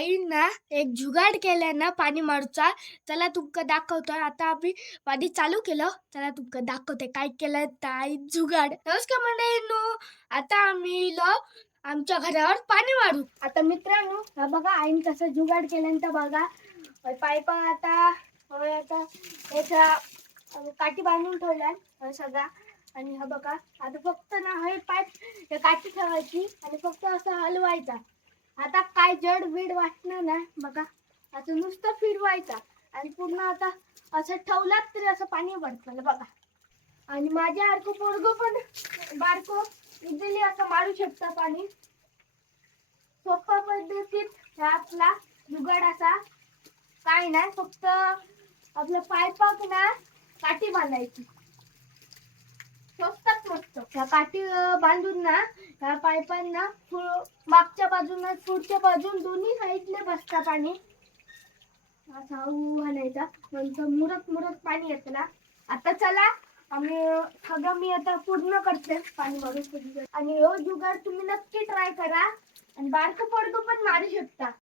आईन एक जुगाड केलाय ना पाणी मारूचा. चला तुमका दाखवतोय. आता आम्ही पाणी चालू केलं. चला तुमका दाखवते काय केलंय ताई जुगाड. नमस्कार मंडळींनो, आता आम्ही इलो आमच्या घरावर पाणी मारू. आता मित्रांनो हा बघा आईन कसं जुगाड केलं तर बघा. पाईप आता याचा काठी बांधून ठेवलाय सगळा. आणि हा बघा आता फक्त ना हे पाईप काठी ठेवायची आणि फक्त असं हलवायचा. आता काय जड बीड वाटणार ना बघा. आता नुसतं फिरवायचा आणि पूर्ण आता असं ठेवलात तरी असं पाणी पडतं बघा. आणि माझ्या सारखं पोरगं पण बारको इझिली असं मारू शकतं पाणी. सोप्या पद्धतीत आपला जुगाड असा काय नाही, फक्त आपल्या पायपाक ना काठी बांधायची. स्वस्तात मस्त ह्या काठी बांधून ना ह्या पाईपांना मागच्या बाजून पुढच्या बाजून दोन्ही साईडने बसता पाणी असा घालायचा. नंतर मुरत मुरत पाणी येतं ना. आता चला आम्ही सगळं मी आता पूर्ण करते पाणी मारून. आणि हो जुगाड तुम्ही नक्की ट्राय करा आणि बारकं पोरगं पण मारू शकता.